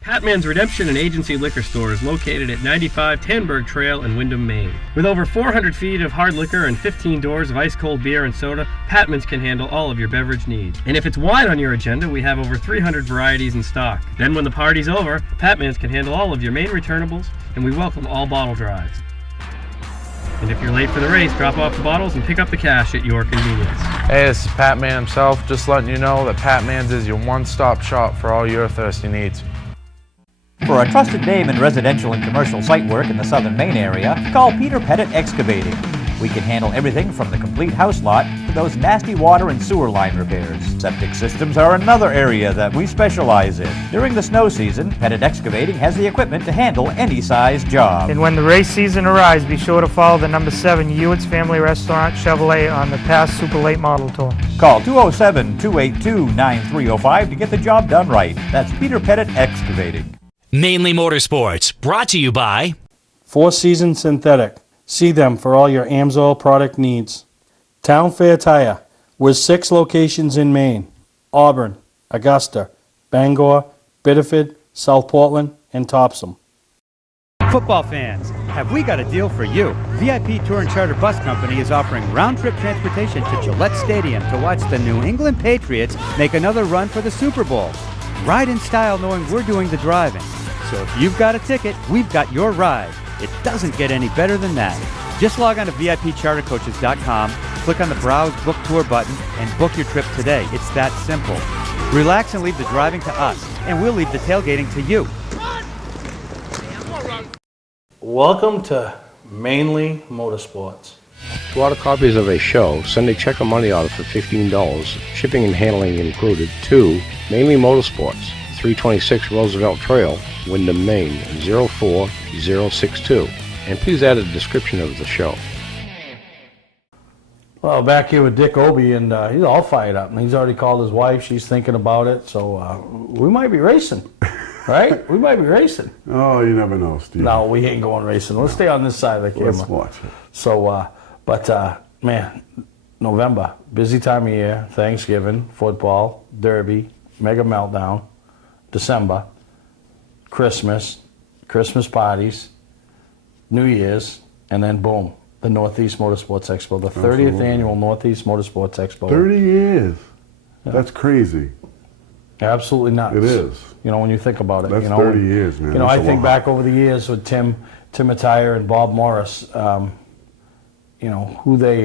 Patman's Redemption and Agency Liquor Store is located at 95 Tanberg Trail in Windham, Maine. With over 400 feet of hard liquor and 15 doors of ice-cold beer and soda, Patman's can handle all of your beverage needs. And if it's wine on your agenda, we have over 300 varieties in stock. Then when the party's over, Patman's can handle all of your Maine returnables, and we welcome all bottle drives. And if you're late for the race, drop off the bottles and pick up the cash at your convenience. Hey, this is Pat Man himself, just letting you know that Pat Man's is your one-stop shop for all your thirsty needs. For a trusted name in residential and commercial site work in the southern Maine area, call Peter Pettit Excavating. We can handle everything from the complete house lot to those nasty water and sewer line repairs. Septic systems are another area that we specialize in. During the snow season, Pettit Excavating has the equipment to handle any size job. And when the race season arrives, be sure to follow the number 7 Hewitt's Family Restaurant Chevrolet on the past Super Late Model Tour. Call 207-282-9305 to get the job done right. That's Peter Pettit Excavating. Mainly Motorsports, brought to you by Four Seasons Synthetic. See them for all your AMSOIL product needs. Town Fair Tire, with 6 locations in Maine: Auburn, Augusta, Bangor, Biddeford, South Portland, and Topsom. Football fans, have we got a deal for you? VIP Tour and Charter Bus Company is offering round-trip transportation to Gillette Stadium to watch the New England Patriots make another run for the Super Bowl. Ride in style knowing we're doing the driving. So if you've got a ticket, we've got your ride. It doesn't get any better than that. Just log on to VIPChartercoaches.com, click on the Browse Book Tour button, and book your trip today. It's that simple. Relax and leave the driving to us, and we'll leave the tailgating to you. Welcome to Mainly Motorsports. To order copies of a show, send a check or money order for $15, shipping and handling included, to Mainly Motorsports, 326 Roosevelt Trail, Windham, Maine, 04062. And please add a description of the show. Well, back here with Dick Obie, and he's all fired up. And he's already called his wife. She's thinking about it. So we might be racing, right? We might be racing. Oh, you never know, Steve. No, we ain't going racing. Let's stay on this side of the camera. Let's watch it. So, man, November, busy time of year. Thanksgiving, football, Derby, Mega Meltdown, December, Christmas parties, New Year's, and then boom, the Northeast Motorsports Expo, the 30th Absolutely. annual Northeast Motorsports Expo. 30 years. Yeah. That's crazy. Absolutely nuts. It is. You know, when you think about it. That's you know, 30 years, man. You know, That's I a think lot. back over the years with Tim Attire and Bob Morris, you know, who they,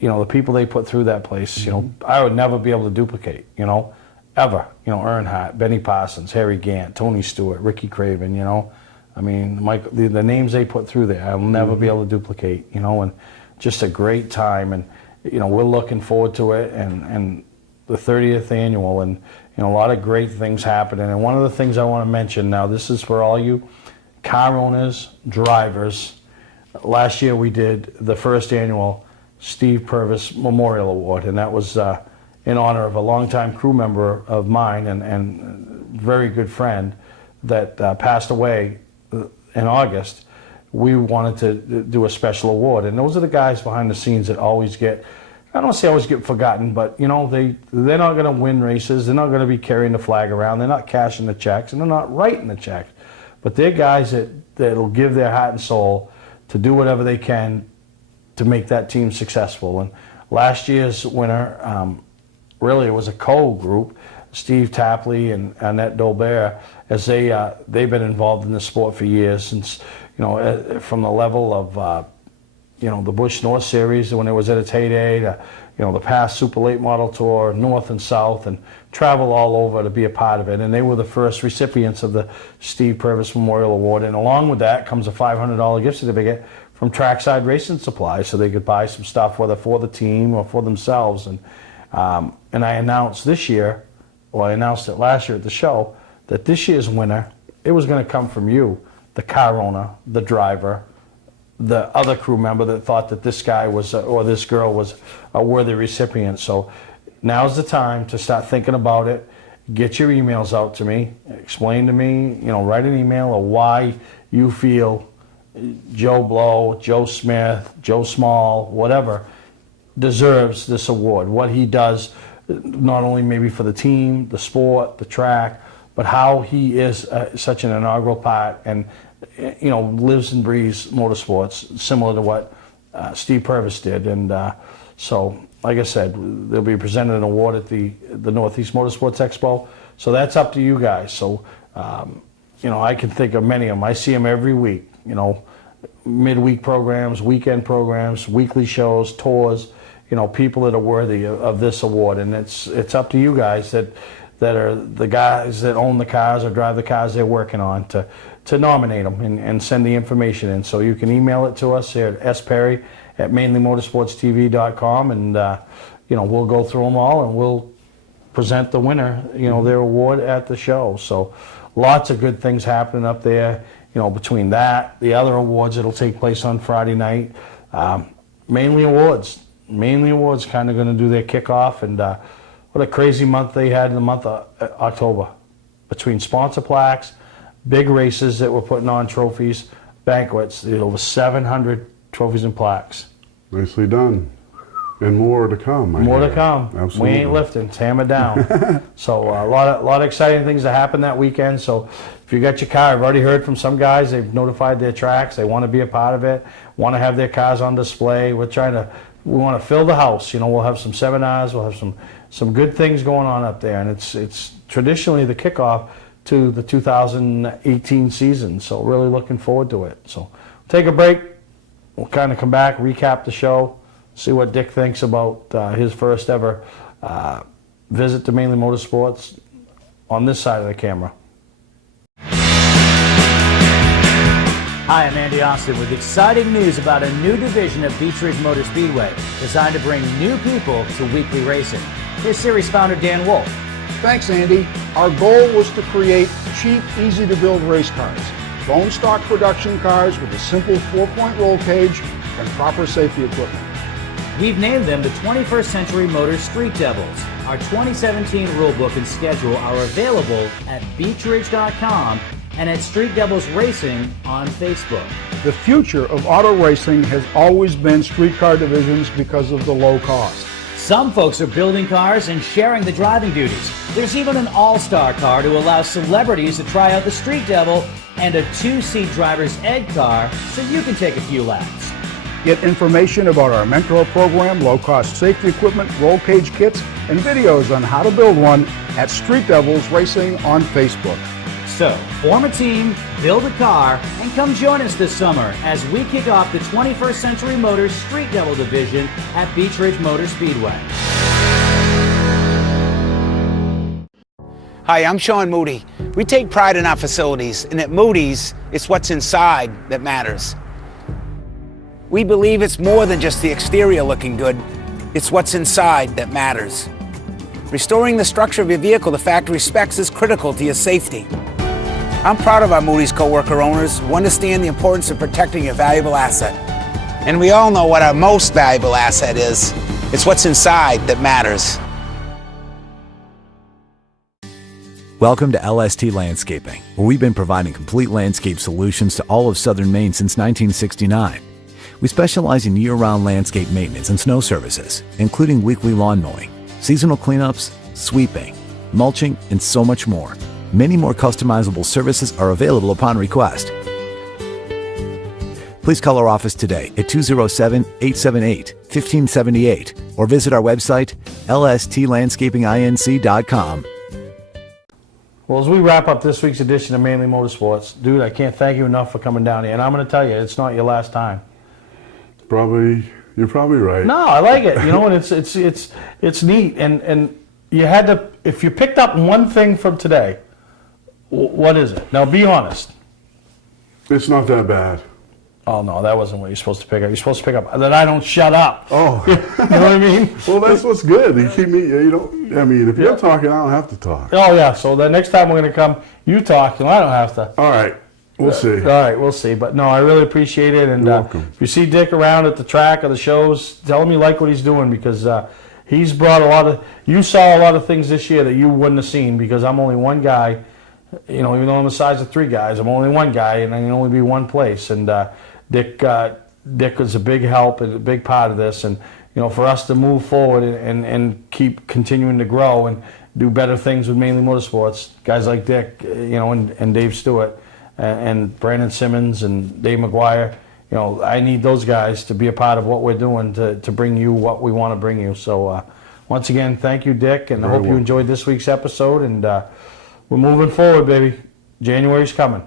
you know, the people they put through that place, you know, I would never be able to duplicate, you know, ever. You know, Earnhardt, Benny Parsons, Harry Gant, Tony Stewart, Ricky Craven, you know. I mean, the names they put through there, I'll never be able to duplicate, you know, and just a great time. And, you know, we're looking forward to it, and the 30th annual, and, you know, a lot of great things happening. And one of the things I want to mention now, this is for all you car owners, drivers. Last year we did the first annual Steve Purvis Memorial Award, and that was in honor of a longtime crew member of mine and very good friend that passed away in August. We wanted to do a special award, and those are the guys behind the scenes that always get, I don't say always get forgotten, but you know, they're not going to win races, they're not going to be carrying the flag around, they're not cashing the checks, and they're not writing the checks, but they're guys that'll give their heart and soul to do whatever they can to make that team successful. And last year's winner, really it was a co-group, Steve Tapley and Annette Dolbear, as they've been involved in the sport for years, since, you know, from the level of you know, the Busch North Series when it was at its heyday, to, you know, the past Super Late Model Tour, North and South, and travel all over to be a part of it. And they were the first recipients of the Steve Purvis Memorial Award. And along with that comes a $500 gift certificate from Trackside Racing Supply, so they could buy some stuff, whether for the team or for themselves. And I announced this year, well, I announced it last year at the show, that this year's winner, it was going to come from you, the car owner, the driver, the other crew member that thought that this guy was, or this girl was a worthy recipient. So now's the time to start thinking about it. Get your emails out to me. Explain to me, you know, write an email of why you feel Joe Blow, Joe Smith, Joe Small, whatever, deserves this award. What he does, not only maybe for the team, the sport, the track, but how he is such an integral part, and, you know, lives and breathes motorsports, similar to what Steve Purvis did. And so, like I said, they'll be presented an award at the Northeast Motorsports Expo. So that's up to you guys. So, you know, I can think of many of them. I see them every week, you know, midweek programs, weekend programs, weekly shows, tours, you know, people that are worthy of this award. And it's up to you guys that are the guys that own the cars or drive the cars they're working on to nominate them and send the information in. So you can email it to us here at at mainlymotorsportstv.com, and we'll go through them all and we'll present the winner, their award at the show. So lots of good things happening up there. Between that, the other awards that'll take place on Friday night, Mainely Awards kind of going to do their kickoff, and what a crazy month they had in the month of October. Between sponsor plaques, big races that were putting on trophies, banquets, over 700 trophies and plaques. Nicely done. And more to come. More to come. Absolutely. We ain't lifting. It's hammered down. So a lot of exciting things that happen that weekend. So if you got your car, I've already heard from some guys. They've notified their tracks. They want to be a part of it. Want to have their cars on display. We want to fill the house. We'll have some seminars. We'll have some good things going on up there. And it's traditionally the kickoff to the 2018 season. So really looking forward to it. So take a break. We'll kind of come back, recap the show, see what Dick thinks about his first ever visit to Mainely Motorsports on this side of the camera. Hi, I'm Andy Austin with exciting news about a new division of Beech Ridge Motor Speedway designed to bring new people to weekly racing. Here's series founder Dan Wolf. Thanks, Andy. Our goal was to create cheap, easy-to-build race cars. Bone stock production cars with a simple 4-point roll cage and proper safety equipment. We've named them the 21st Century Motors Street Devils. Our 2017 rulebook and schedule are available at beechridge.com and at Street Devils Racing on Facebook. The future of auto racing has always been street car divisions because of the low cost. Some folks are building cars and sharing the driving duties. There's even an all-star car to allow celebrities to try out the Street Devil and a 2-seat driver's ed car so you can take a few laps. Get information about our mentor program, low-cost safety equipment, roll cage kits, and videos on how to build one at Street Devils Racing on Facebook. So, form a team, build a car, and come join us this summer as we kick off the 21st Century Motors Street Devil division at Beech Ridge Motor Speedway. Hi, I'm Sean Moody. We take pride in our facilities, and at Moody's, it's what's inside that matters. We believe it's more than just the exterior looking good, it's what's inside that matters. Restoring the structure of your vehicle to factory specs is critical to your safety. I'm proud of our Moody's co-worker owners who understand the importance of protecting a valuable asset. And we all know what our most valuable asset is. It's what's inside that matters. Welcome to LST Landscaping, where we've been providing complete landscape solutions to all of southern Maine since 1969. We specialize in year-round landscape maintenance and snow services, including weekly lawn mowing, seasonal cleanups, sweeping, mulching, and so much more. Many more customizable services are available upon request. Please call our office today at 207-878-1578 or visit our website, lstlandscapinginc.com. Well, as we wrap up this week's edition of Mainly Motorsports, dude, I can't thank you enough for coming down here. And I'm going to tell you, it's not your last time. You're probably right. No, I like it. And it's neat. And you had to, if you picked up one thing from today, what is it? Now, be honest. It's not that bad. Oh, no, that wasn't what you're supposed to pick up. You're supposed to pick up that I don't shut up. Oh. You know what I mean? Well, that's what's good. You keep me, if you're talking, I don't have to talk. Oh, yeah. So the next time we're going to come, you talk, and I don't have to. All right. We'll see. All right, we'll see. But no, I really appreciate it. And if you see Dick around at the track or the shows, tell him you like what he's doing, because he's brought you saw a lot of things this year that you wouldn't have seen, because I'm only one guy. Even though I'm the size of 3 guys, I'm only one guy, and I can only be one place. And Dick was a big help and a big part of this. And for us to move forward and keep continuing to grow and do better things with Mainly Motorsports, guys like Dick, and Dave Stewart, and Brandon Simmons and Dave McGuire, I need those guys to be a part of what we're doing to bring you what we want to bring you. So once again, thank you, Dick, and I hope you enjoyed this week's episode. And we're moving forward, baby. January's coming.